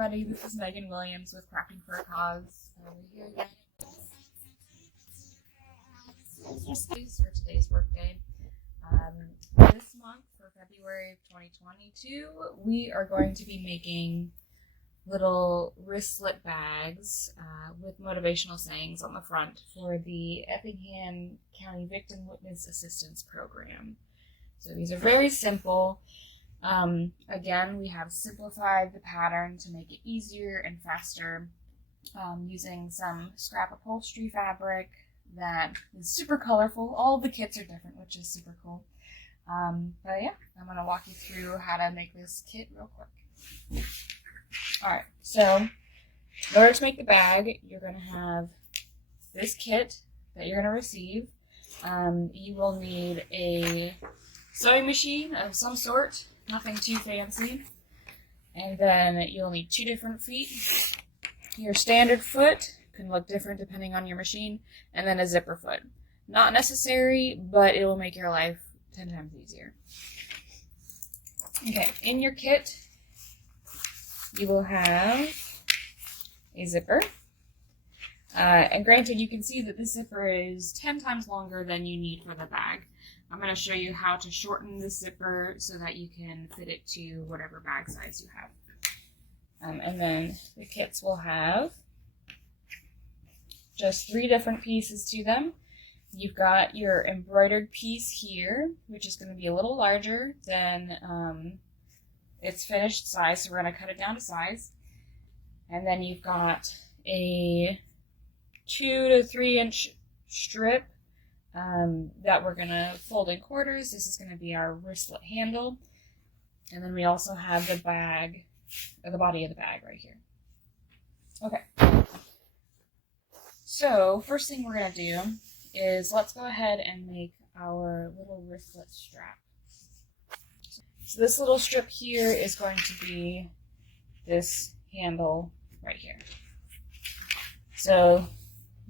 Everybody, this is Megan Williams with Crafting for a Cause. We're here again for today's workday. This month, for February of 2022, we are going to be making little wristlet bags with motivational sayings on the front for the Effingham County Victim Witness Assistance Program. So these are very simple. Again, we have simplified the pattern to make it easier and faster using some scrap upholstery fabric that is super colorful. All of the kits are different, which is super cool. But yeah, I'm going to walk you through how to make this kit real quick. Alright, so in order to make the bag, you're going to have this kit that you're going to receive. You will need a sewing machine of some sort, nothing too fancy. And then you'll need 2 different feet. Your standard foot can look different depending on your machine, and then a zipper foot. Not necessary, but it will make your life 10 times easier. Okay, in your kit, you will have a zipper. And granted, you can see that this zipper is 10 times longer than you need for the bag. I'm going to show you how to shorten this zipper so that you can fit it to whatever bag size you have. And then the kits will have just 3 different pieces to them. You've got your embroidered piece here, which is going to be a little larger than its finished size, so we're going to cut it down to size. And then you've got a 2 to 3 inch strip that we're going to fold in quarters. This is going to be our wristlet handle. And then we also have the bag, or the body of the bag right here. Okay. So first thing we're going to do is let's go ahead and make our little wristlet strap. So this little strip here is going to be this handle right here. So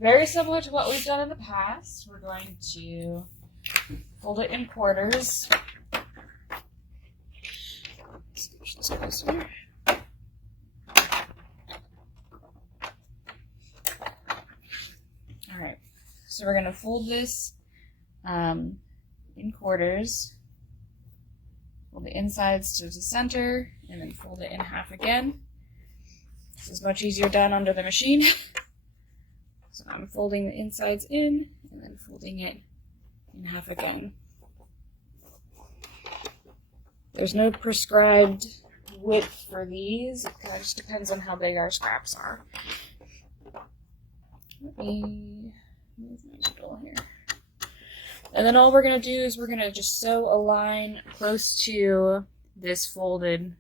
very similar to what we've done in the past, we're going to fold it in quarters. Scooch this closer. Alright, so we're going to fold this in quarters. Fold the insides to the center, and then fold it in half again. This is much easier done under the machine. So I'm folding the insides in, and then folding it in half again. There's no prescribed width for these. It kind of just depends on how big our scraps are. Let me move my needle here. And then all we're going to do is we're going to just sew a line close to this folded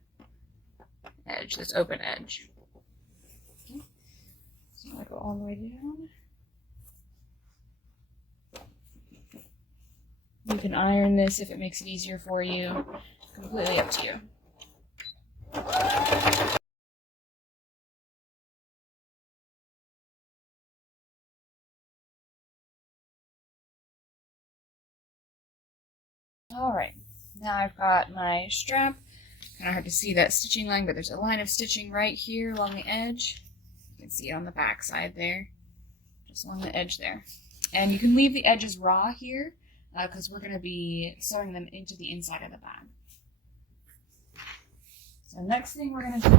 edge, this open edge. Okay. So I'll go all the way down. You can iron this if it makes it easier for you. Completely up to you. Alright, now I've got my strap. Kind of hard to see that stitching line, but there's a line of stitching right here along the edge. You can see it on the back side there, just along the edge there. And you can leave the edges raw here, because we're going to be sewing them into the inside of the bag. So next thing we're going to do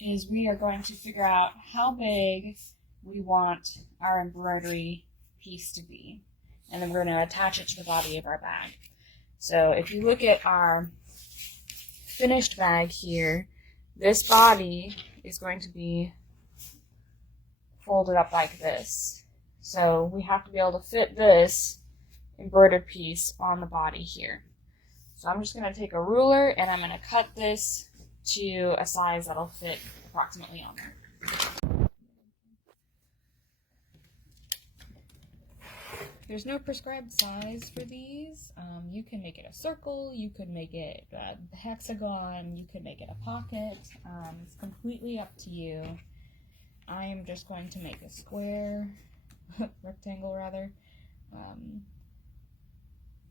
is we are going to figure out how big we want our embroidery piece to be. And then we're going to attach it to the body of our bag. So if you look at our finished bag here, this body is going to be folded up like this. So we have to be able to fit this embroidered piece on the body here. So I'm just going to take a ruler and I'm going to cut this to a size that'll fit approximately on there. There's no prescribed size for these. You can make it a circle, you could make it a hexagon, you could make it a pocket. It's completely up to you. I am just going to make a square, rectangle rather,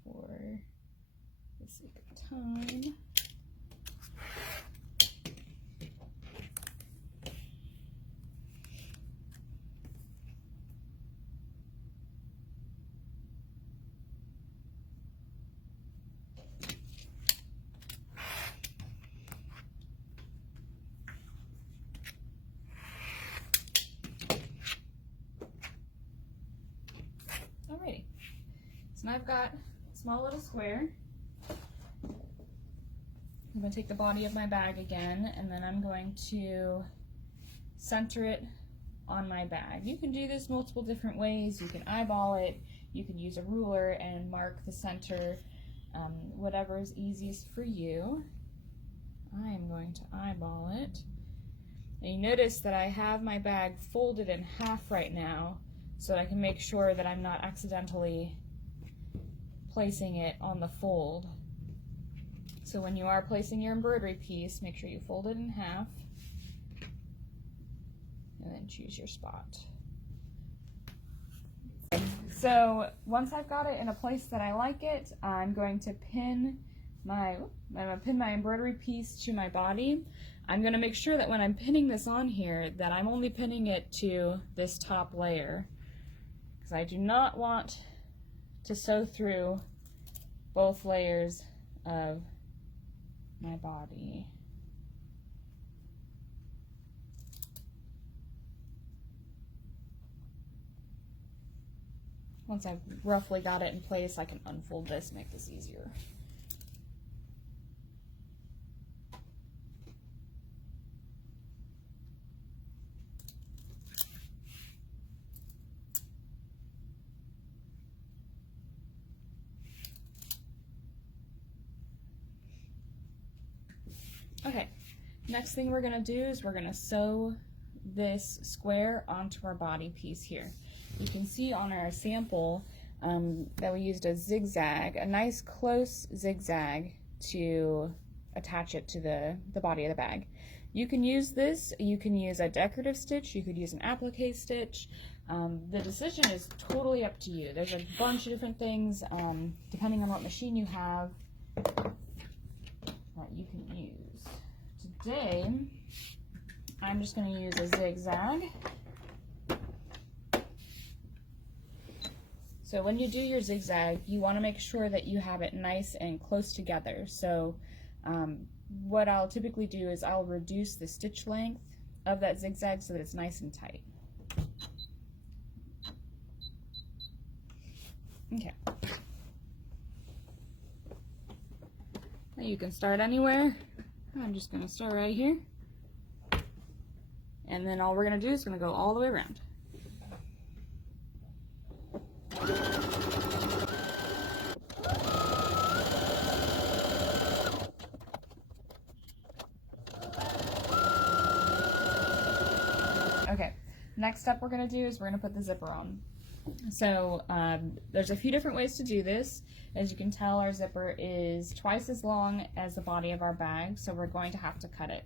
for the sake of time. Alrighty, so now I've got a small little square. I'm going to take the body of my bag again, and then I'm going to center it on my bag. You can do this multiple different ways. You can eyeball it, you can use a ruler and mark the center, whatever is easiest for you. I am going to eyeball it. And you notice that I have my bag folded in half right now, so that I can make sure that I'm not accidentally placing it on the fold. So when you are placing your embroidery piece, make sure you fold it in half and then choose your spot. So once I've got it in a place that I like it, I'm going to pin my embroidery piece to my body. I'm going to make sure that when I'm pinning this on here that I'm only pinning it to this top layer, because I do not want to sew through both layers of my body. Once I've roughly got it in place, I can unfold this, make this easier. Okay, next thing we're going to do is we're going to sew this square onto our body piece here. You can see on our sample that we used a zigzag, a nice close zigzag to attach it to the body of the bag. You can use this, you can use a decorative stitch, you could use an applique stitch. The decision is totally up to you. There's a bunch of different things depending on what machine you have that you can use. Today, I'm just going to use a zigzag. So when you do your zigzag, you want to make sure that you have it nice and close together. So what I'll typically do is I'll reduce the stitch length of that zigzag so that it's nice and tight. Okay. Now you can start anywhere. I'm just going to start right here. And then all we're going to do is going to go all the way around. Okay, next step we're going to do is we're going to put the zipper on. So there's a few different ways to do this. As you can tell, our zipper is twice as long as the body of our bag, so we're going to have to cut it.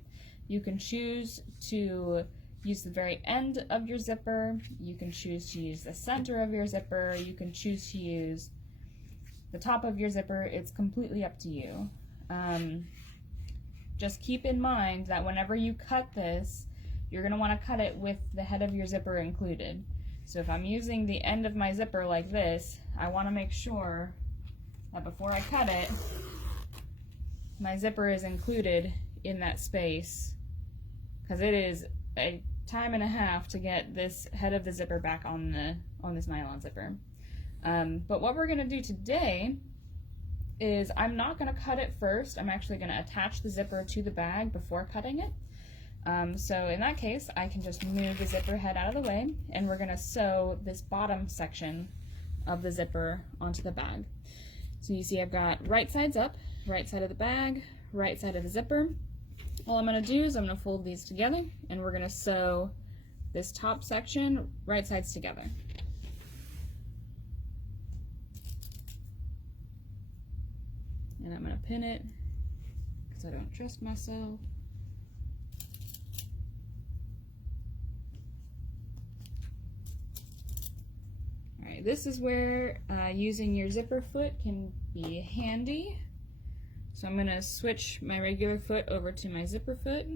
You can choose to use the very end of your zipper, you can choose to use the center of your zipper, you can choose to use the top of your zipper. It's completely up to you. Just keep in mind that whenever you cut this, you're going to want to cut it with the head of your zipper included. So if I'm using the end of my zipper like this, I want to make sure that before I cut it, my zipper is included in that space, because it is a time and a half to get this head of the zipper back on this nylon zipper. But what we're going to do today is I'm not going to cut it first. I'm actually going to attach the zipper to the bag before cutting it. So in that case, I can just move the zipper head out of the way, and we're going to sew this bottom section of the zipper onto the bag. So you see I've got right sides up, right side of the bag, right side of the zipper. All I'm going to do is I'm going to fold these together, and we're going to sew this top section right sides together. And I'm going to pin it because I don't trust myself. Okay, this is where using your zipper foot can be handy. So I'm going to switch my regular foot over to my zipper foot.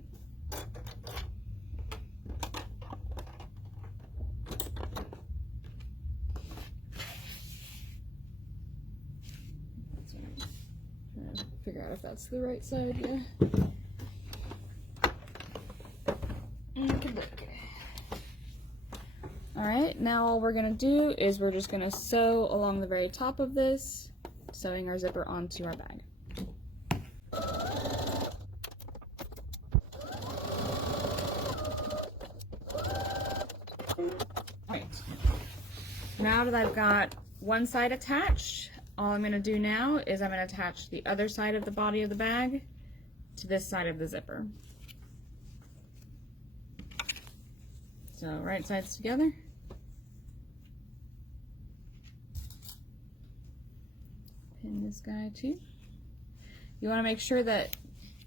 Trying to figure out if that's the right side, yeah. Alright, now all we're going to do is we're just going to sew along the very top of this, sewing our zipper onto our bag. Alright, now that I've got one side attached, all I'm going to do now is I'm going to attach the other side of the body of the bag to this side of the zipper. So right sides together. Pin this guy too. You want to make sure that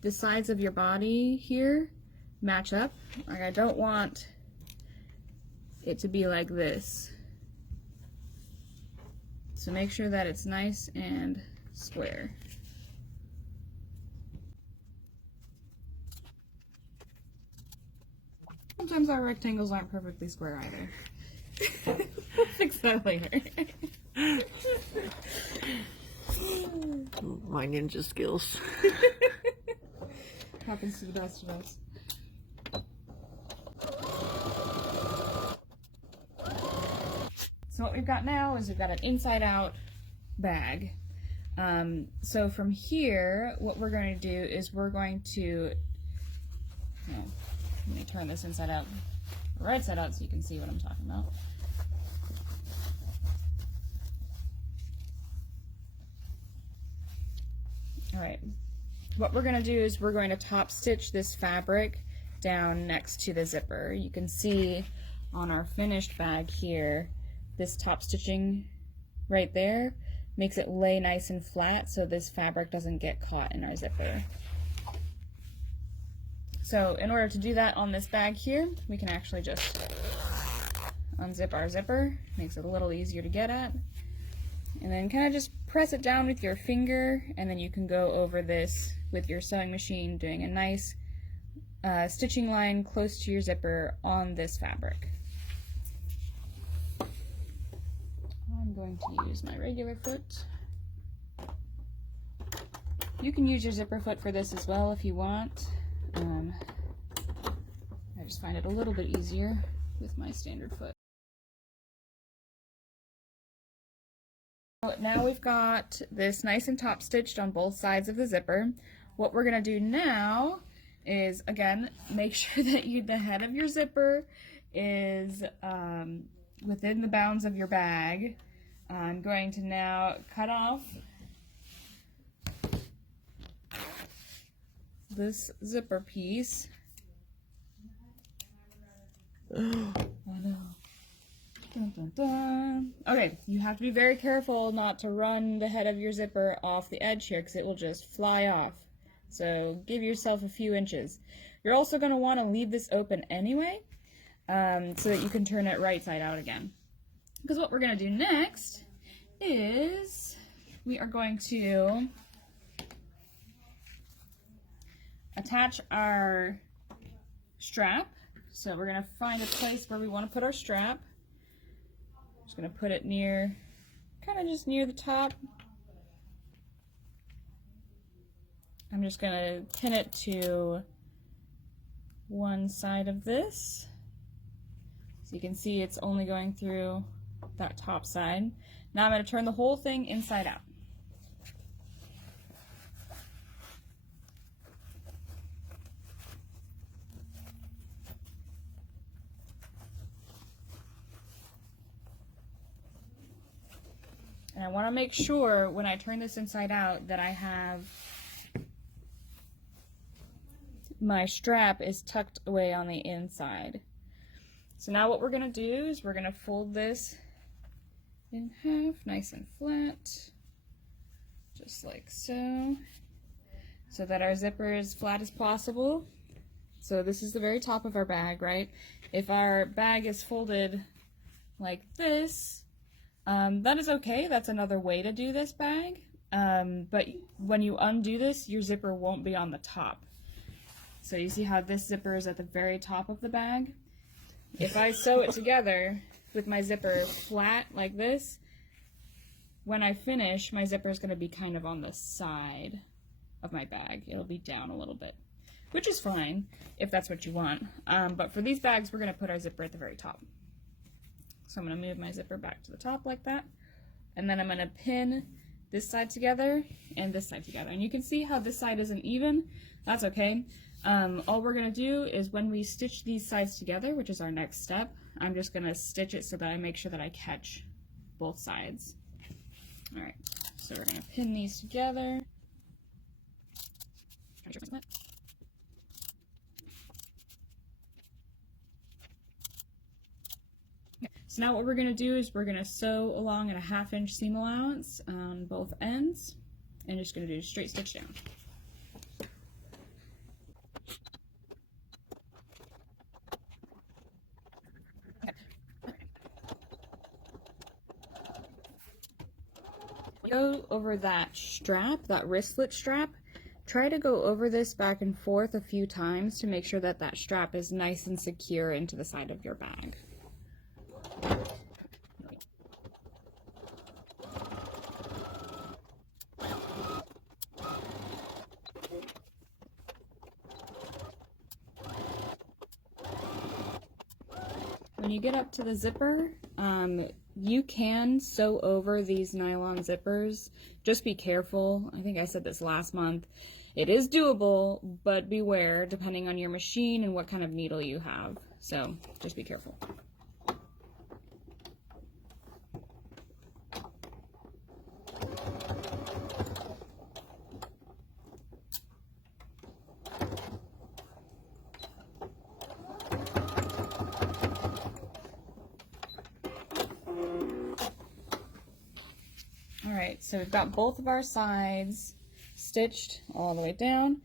the sides of your body here match up. Like, I don't want it to be like this. So make sure that it's nice and square. Sometimes our rectangles aren't perfectly square either. We'll fix that later. My ninja skills. Happens to the best of us. So what we've got now is we've got an inside out bag. So from here, what we're going to do is we're going to, let me turn this inside out, right side out so you can see what I'm talking about. Alright, what we're going to do is we're going to top stitch this fabric down next to the zipper. You can see on our finished bag here, this top stitching right there makes it lay nice and flat so this fabric doesn't get caught in our zipper. So in order to do that on this bag here, we can actually just unzip our zipper. Makes it a little easier to get at. And then kind of just press it down with your finger, and then you can go over this with your sewing machine, doing a nice stitching line close to your zipper on this fabric. I'm going to use my regular foot. You can use your zipper foot for this as well if you want. I just find it a little bit easier with my standard foot. Now we've got this nice and top stitched on both sides of the zipper. What we're going to do now is, again, make sure that the head of your zipper is within the bounds of your bag. I'm going to now cut off this zipper piece. Oh no. Dun, dun, dun. Okay, you have to be very careful not to run the head of your zipper off the edge here because it will just fly off. So give yourself a few inches. You're also going to want to leave this open anyway so that you can turn it right side out again. Because what we're going to do next is we are going to attach our strap. So we're going to find a place where we want to put our strap. Just going to put it near, kind of just near the top. I'm just going to pin it to one side of this. So you can see it's only going through that top side. Now I'm going to turn the whole thing inside out. And I want to make sure when I turn this inside out that I have my strap is tucked away on the inside. So now what we're going to do is we're going to fold this in half, nice and flat, just like so that our zipper is as flat as possible. So this is the very top of our bag, right? If our bag is folded like this, That is okay. That's another way to do this bag. But when you undo this, your zipper won't be on the top. So you see how this zipper is at the very top of the bag? If I sew it together with my zipper flat like this, when I finish, my zipper is going to be kind of on the side of my bag. It'll be down a little bit, which is fine if that's what you want. But for these bags, we're going to put our zipper at the very top. So I'm going to move my zipper back to the top like that. And then I'm going to pin this side together and this side together. And you can see how this side isn't even. That's okay. All we're going to do is when we stitch these sides together, which is our next step, I'm just going to stitch it so that I make sure that I catch both sides. All right, so we're going to pin these together. So now what we're going to do is we're going to sew along at a 1/2 inch seam allowance on both ends, and just going to do a straight stitch down. Go over that strap, that wristlet strap. Try to go over this back and forth a few times to make sure that that strap is nice and secure into the side of your bag. When you get up to the zipper, you can sew over these nylon zippers. Just be careful. I think I said this last month. It is doable, but beware depending on your machine and what kind of needle you have. So just be careful. Alright, so we've got both of our sides stitched all the way down.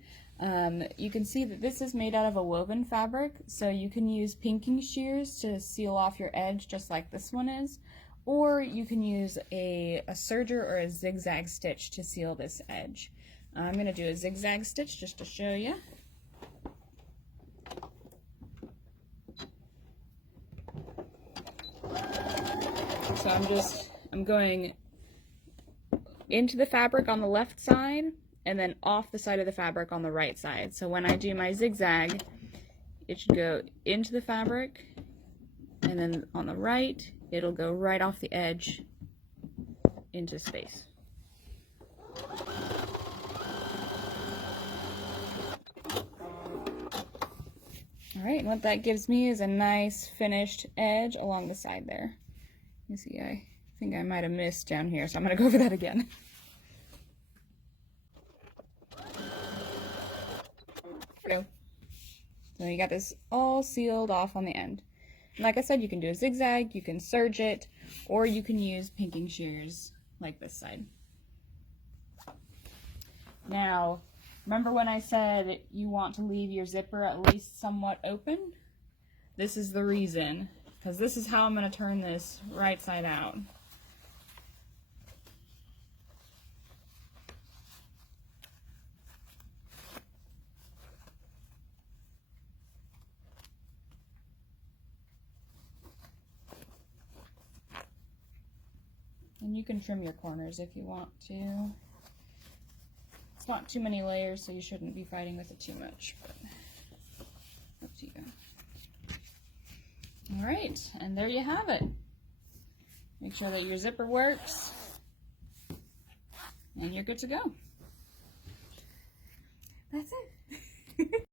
You can see that this is made out of a woven fabric, so you can use pinking shears to seal off your edge just like this one is, or you can use a serger or a zigzag stitch to seal this edge. I'm going to do a zigzag stitch just to show you. So I'm going into the fabric on the left side and then off the side of the fabric on the right side. So when I do my zigzag, it should go into the fabric, and then on the right, it'll go right off the edge into space. Alright, and what that gives me is a nice finished edge along the side there. You see, I think I might have missed down here, so I'm going to go over that again. So you got this all sealed off on the end. And like I said, you can do a zigzag, you can serge it, or you can use pinking shears like this side. Now, remember when I said you want to leave your zipper at least somewhat open? This is the reason, because this is how I'm going to turn this right side out. And you can trim your corners if you want to. It's not too many layers, so you shouldn't be fighting with it too much, but up to you. Alright, and there you have it. Make sure that your zipper works, and you're good to go. That's it.